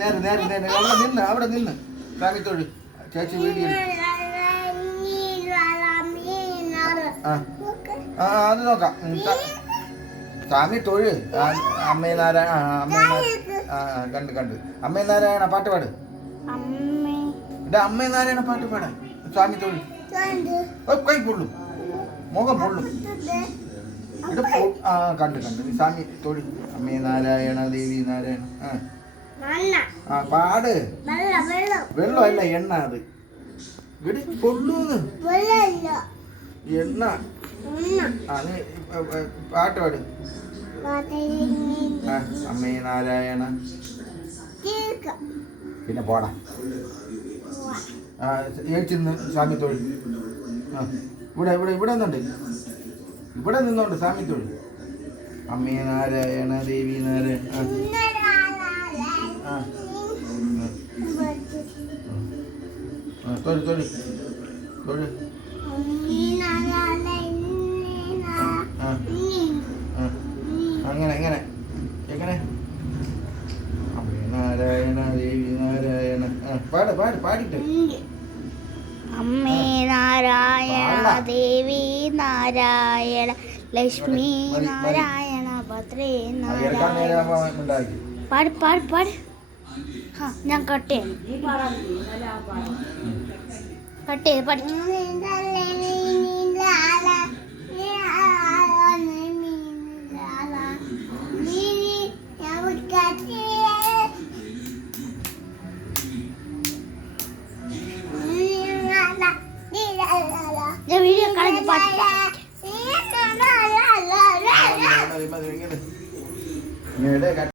നേരെ നേരെ നേരെ അവിടെ നിന്ന് സ്വാമി തൊഴു. ചേച്ചി വീഡിയോ അത് നോക്കാം. സ്വാമി തൊഴു. അമ്മേ നാരായണ കണ്ട് അമ്മേ നാരായണ പാട്ട് പാട്. അമ്മേ നാരായണ പാട്ട് പാടാ. സ്വാമി തൊഴു. കൈ പൊള്ളും, മുഖം പൊള്ളും. കണ്ട് സ്വാമി തൊഴു. അമ്മേ നാരായണ ദേവി നാരായണ. പാട്. വെള്ളം അല്ല, എണ്ണ. അത് ഇവിടെ പൊള്ളൂന്ന് എണ്ണ. പാട്ട് പാട്. അമ്മേ നാരായണ. പിന്നെ പോടാ. ഏച്ചിന്ന് സ്വാമി തൊഴിൽ. ഇവിടെ നിന്നുണ്ട്. ഇവിടെ നിന്നോണ്ട് സ്വാമി തൊഴിൽ. അമ്മേ നാരായണ ദേവി നാരായണ. തൊഴിൽ അങ്ങനെ എങ്ങനെ? അമ്മേ നാരായണ ദേവി നാരായണ. പാടിട്ട്. അമ്മേ നാരായണ ദേവി നാരായണ ലക്ഷ്മി നാരായണ ഭദ്രേ നാരായണ. പാട്. ഞാൻ കട്ട് പഠിച്ചു.